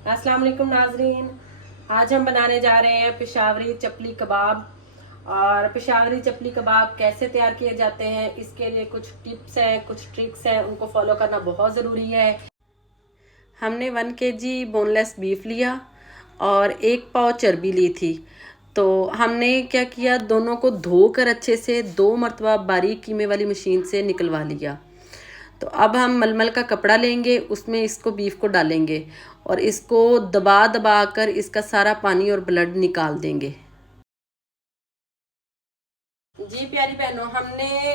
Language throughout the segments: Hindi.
अस्सलाम वालेकुम नाजरीन। आज हम बनाने जा रहे हैं पेशावरी चपली कबाब। और पेशावरी चपली कबाब कैसे तैयार किए जाते हैं, इसके लिए कुछ टिप्स हैं, कुछ ट्रिक्स हैं, उनको फॉलो करना बहुत ज़रूरी है। हमने 1 kg बोनलेस बीफ लिया और 1 पाव चर्बी ली थी। तो हमने क्या किया, दोनों को धोकर अच्छे से 2 मरतबा बारीक कीमे वाली मशीन से निकलवा लिया। तो अब हम मलमल का कपड़ा लेंगे, उसमें इसको बीफ को डालेंगे और इसको दबा दबा कर इसका सारा पानी और ब्लड निकाल देंगे। जी प्यारी बहनों, हमने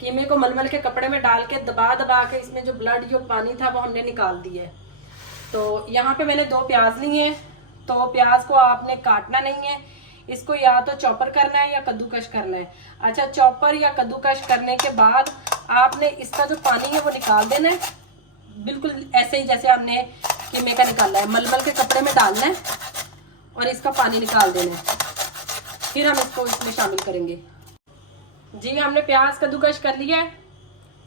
कीमे को मलमल के कपड़े में डाल के दबा दबा के इसमें जो ब्लड जो पानी था वो हमने निकाल दिया है। तो यहाँ पे मैंने 2 प्याज लिए हैं। तो प्याज को आपने काटना नहीं है, इसको या तो चॉपर करना है या कद्दूकश करना है। अच्छा, चॉपर या कद्दूकश करने के बाद आपने इसका जो पानी है वो निकाल देना है, बिल्कुल ऐसे ही जैसे हमने कीमे का निकाला है। मलमल के कपड़े में डालना है और इसका पानी निकाल देना है, फिर हम इसको इसमें शामिल करेंगे। जी, हमने प्याज कद्दूकश कर लिया है।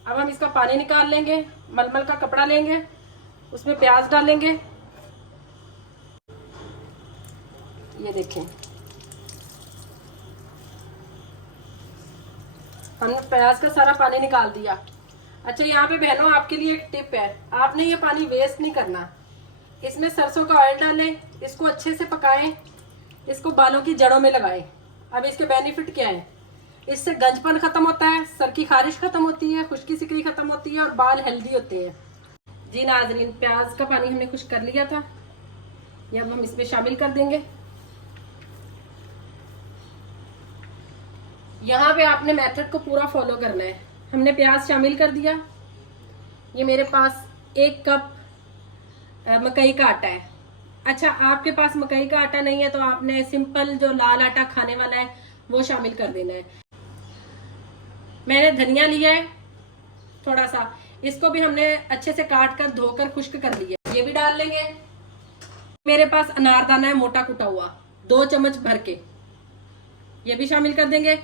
अब हम इसका पानी निकाल लेंगे, मलमल का कपड़ा लेंगे, उसमें प्याज डालेंगे। ये देखें, हमने प्याज का सारा पानी निकाल दिया। अच्छा, यहाँ पे बहनों आपके लिए एक टिप है, आपने ये पानी वेस्ट नहीं करना। इसमें सरसों का ऑयल डालें, इसको अच्छे से पकाएं, इसको बालों की जड़ों में लगाएं। अब इसके बेनिफिट क्या है, इससे गंजपन खत्म होता है, सर की खारिश खत्म होती है, खुश्की सिकरी खत्म होती है और बाल हेल्दी होते हैं। जी नाजरीन, प्याज का पानी हमने खुश कर लिया था, ये अब हम इसमें शामिल कर देंगे। यहाँ पे आपने मेथड को पूरा फॉलो करना है। हमने प्याज शामिल कर दिया। ये मेरे पास 1 कप मकई का आटा है। अच्छा, आपके पास मकई का आटा नहीं है तो आपने सिंपल जो लाल आटा खाने वाला है वो शामिल कर देना है। मैंने धनिया लिया है थोड़ा सा, इसको भी हमने अच्छे से काट कर धोकर खुश्क कर लिया, ये भी डाल लेंगे। मेरे पास अनारदाना है मोटा कुटा हुआ, 2 चम्मच भर के, ये भी शामिल कर देंगे।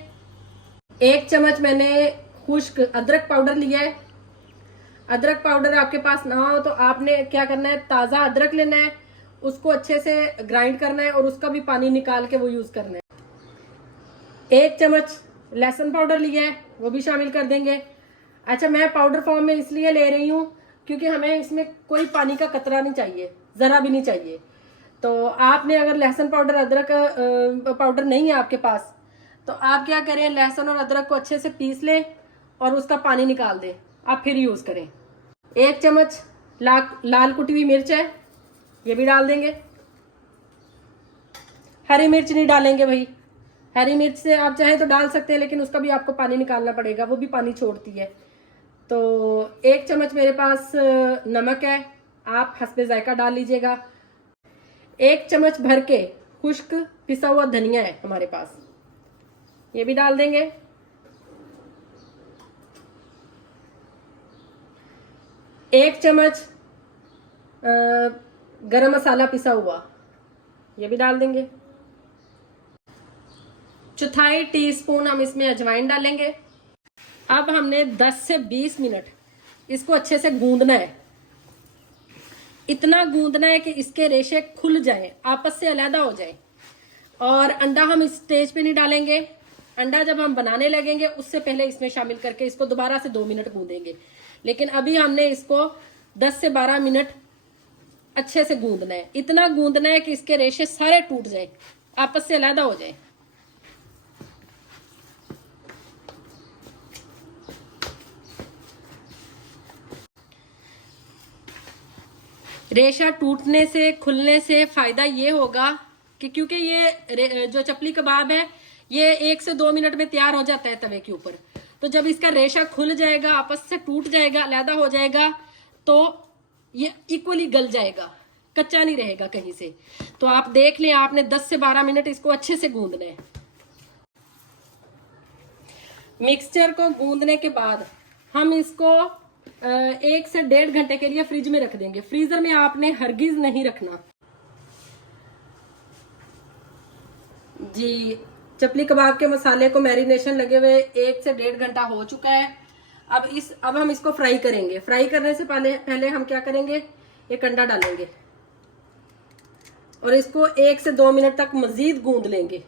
1 चम्मच मैंने खुश्क अदरक पाउडर लिया है। अदरक पाउडर आपके पास ना हो तो आपने क्या करना है, ताज़ा अदरक लेना है, उसको अच्छे से ग्राइंड करना है और उसका भी पानी निकाल के वो यूज़ करना है। 1 चम्मच लहसुन पाउडर लिया है, वो भी शामिल कर देंगे। अच्छा, मैं पाउडर फॉर्म में इसलिए ले रही हूँ क्योंकि हमें इसमें कोई पानी का कतरा नहीं चाहिए, ज़रा भी नहीं चाहिए। तो आपने अगर लहसुन पाउडर अदरक पाउडर नहीं है आपके पास तो आप क्या करें, लहसुन और अदरक को अच्छे से पीस लें और उसका पानी निकाल दें, आप फिर यूज़ करें। 1 चम्मच लाल कुटी हुई मिर्च है, ये भी डाल देंगे। हरी मिर्च नहीं डालेंगे भाई, हरी मिर्च से आप चाहें तो डाल सकते हैं लेकिन उसका भी आपको पानी निकालना पड़ेगा, वो भी पानी छोड़ती है। तो 1 चम्मच मेरे पास नमक है, आप हस्बे जायका डाल लीजिएगा। 1 चम्मच भर के खुश्क पिसा हुआ धनिया है हमारे पास, ये भी डाल देंगे। 1 चम्मच गरम मसाला पिसा हुआ, ये भी डाल देंगे। 1/4 टीस्पून हम इसमें अजवाइन डालेंगे। अब हमने 10 से 20 मिनट इसको अच्छे से गूंदना है। इतना गूंदना है कि इसके रेशे खुल जाएं, आपस से अलग हो जाएं। और अंडा हम इस स्टेज पे नहीं डालेंगे, अंडा जब हम बनाने लगेंगे उससे पहले इसमें शामिल करके इसको दोबारा से 2 मिनट गूंदेंगे। लेकिन अभी हमने इसको 10 से 12 मिनट अच्छे से गूंदना है। इतना गूंदना है कि इसके रेशे सारे टूट जाए, आपस से अलग हो जाए। रेशा टूटने से खुलने से फायदा ये होगा कि क्योंकि ये जो चपली कबाब है ये 1 से 2 मिनट में तैयार हो जाता है तवे के ऊपर। तो जब इसका रेशा खुल जाएगा, आपस से टूट जाएगा, अलहदा हो जाएगा, तो ये इक्वली गल जाएगा, कच्चा नहीं रहेगा कहीं से। तो आप देख लें, आपने 10 से 12 मिनट इसको अच्छे से गूंदना है। मिक्सचर को गूंदने के बाद हम इसको 1 से 1.5 घंटे के लिए फ्रिज में रख देंगे। फ्रीजर में आपने हरगिज नहीं रखना। जी, चपली कबाब के मसाले को मैरिनेशन लगे हुए 1 से 1.5 घंटा हो चुका है। अब हम इसको फ्राई करेंगे। फ्राई करने से पहले हम क्या करेंगे, एक अंडा डालेंगे। और इसको 1 से 2 मिनट तक मजीद गूंद लेंगे।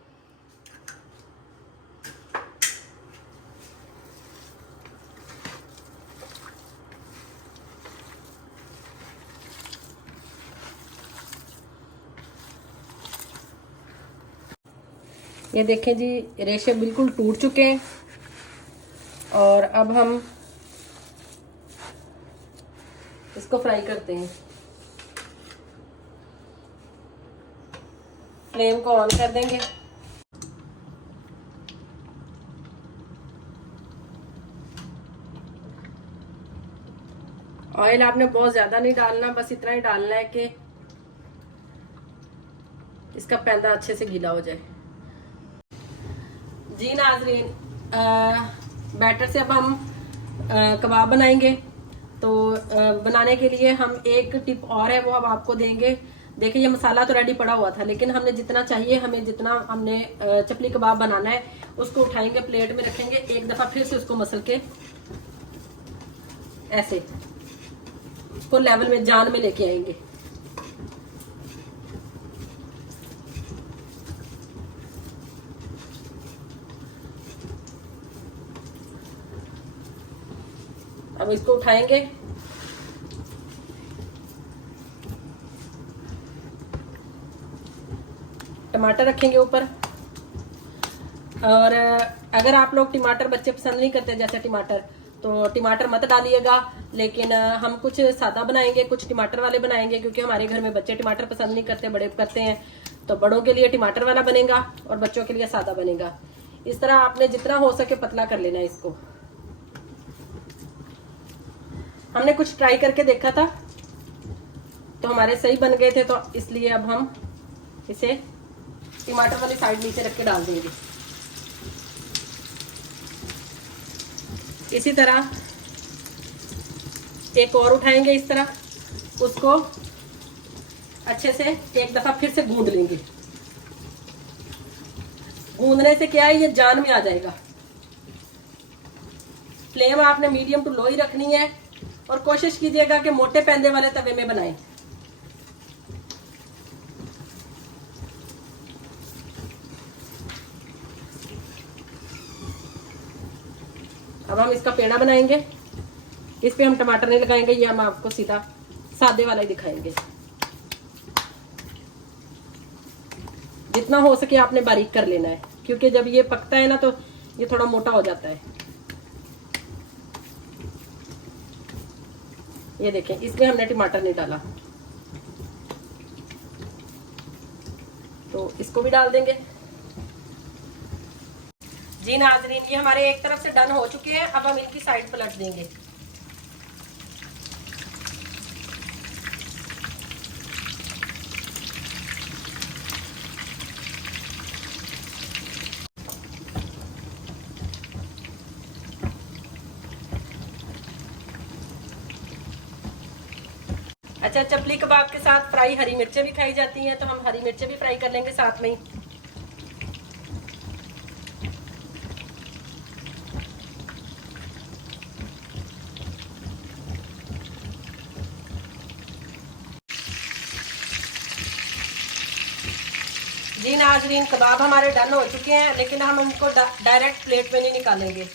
ये देखें जी, रेशे बिल्कुल टूट चुके हैं। और अब हम इसको फ्राई करते हैं। फ्लेम को ऑन कर देंगे। ऑयल आपने बहुत ज्यादा नहीं डालना, बस इतना ही डालना है कि इसका पैंदा अच्छे से गीला हो जाए। जी नाजरीन, बैटर से अब हम कबाब बनाएंगे। तो बनाने के लिए हम एक टिप और है, वो अब आपको देंगे। देखिए ये मसाला तो रेडी पड़ा हुआ था, लेकिन हमने जितना चाहिए, जितना हमने चपली कबाब बनाना है, उसको उठाएंगे, प्लेट में रखेंगे, एक दफा फिर से उसको मसल के ऐसे उसको लेवल में, जान में लेके आएंगे। अब इसको उठाएंगे, टमाटर रखेंगे ऊपर। और अगर आप लोग टमाटर, बच्चे पसंद नहीं करते जैसे टमाटर, तो टमाटर मत डालिएगा। लेकिन हम कुछ सादा बनाएंगे, कुछ टमाटर वाले बनाएंगे, क्योंकि हमारे घर में बच्चे टमाटर पसंद नहीं करते, बड़े करते हैं। तो बड़ों के लिए टमाटर वाला बनेगा और बच्चों के लिए सादा बनेगा। इस तरह आपने जितना हो सके पतला कर लेना है इसको। हमने कुछ ट्राई करके देखा था तो हमारे सही बन गए थे, तो इसलिए अब हम इसे टमाटर वाली साइड नीचे रख के डाल देंगे। इसी तरह एक और उठाएंगे, इस तरह उसको अच्छे से एक दफा फिर से गूंद लेंगे। गूंदने से क्या है, ये जान में आ जाएगा। फ्लेम आपने मीडियम टू लो ही रखनी है और कोशिश कीजिएगा कि मोटे पैंदे वाले तवे में बनाएं। अब हम इसका पेड़ा बनाएंगे। इस पे हम टमाटर नहीं लगाएंगे, ये हम आपको सीधा सादे वाला ही दिखाएंगे। जितना हो सके आपने बारीक कर लेना है, क्योंकि जब ये पकता है ना तो ये थोड़ा मोटा हो जाता है। ये देखें, इसमें हमने टमाटर नहीं डाला, तो इसको भी डाल देंगे। जी नाजरीन, ये हमारे एक तरफ से डन हो चुके हैं। अब हम इनकी साइड पलट देंगे। अच्छा, चपली कबाब के साथ फ्राई हरी मिर्चें भी खाई जाती हैं, तो हम हरी मिर्चें भी फ्राई कर लेंगे साथ में ही। जी नाजरीन, कबाब हमारे डन हो चुके हैं, लेकिन हम उनको डायरेक्ट प्लेट में नहीं निकालेंगे।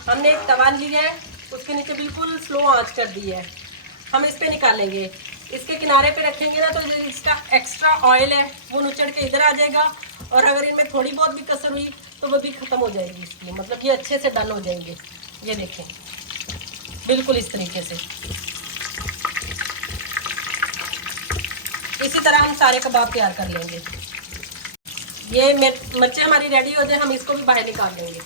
हमने एक तवा लिया है, उसके नीचे बिल्कुल स्लो आंच कर दी है। हम इस पे निकालेंगे। इसके किनारे पे रखेंगे ना तो इसका एक्स्ट्रा ऑयल है वो नुचड़ के इधर आ जाएगा, और अगर इनमें थोड़ी बहुत भी कसर हुई तो वो भी खत्म हो जाएगी इसकी, मतलब ये अच्छे से डन हो जाएंगे। ये देखें, बिल्कुल इस तरीके से। इसी तरह हम सारे कबाब तैयार कर लेंगे। ये मिर्चें हमारी रेडी हो जाए, हम इसको भी बाहर निकाल लेंगे।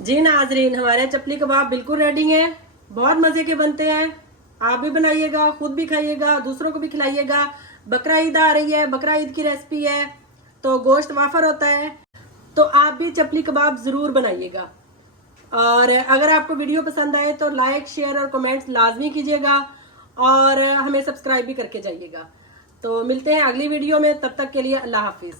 जी नाजरीन, हमारे चपली कबाब बिल्कुल रेडी हैं, बहुत मजे के बनते हैं। आप भी बनाइएगा, खुद भी खाइएगा, दूसरों को भी खिलाइएगा। बकरा ईद आ रही है, बकरा ईद की रेसिपी है, तो गोश्त वाफर होता है, तो आप भी चपली कबाब जरूर बनाइएगा। और अगर आपको वीडियो पसंद आए तो लाइक, शेयर और कमेंट्स लाजमी कीजिएगा, और हमें सब्सक्राइब भी करके जाइएगा। तो मिलते हैं अगली वीडियो में, तब तक के लिए अल्लाह हाफिज।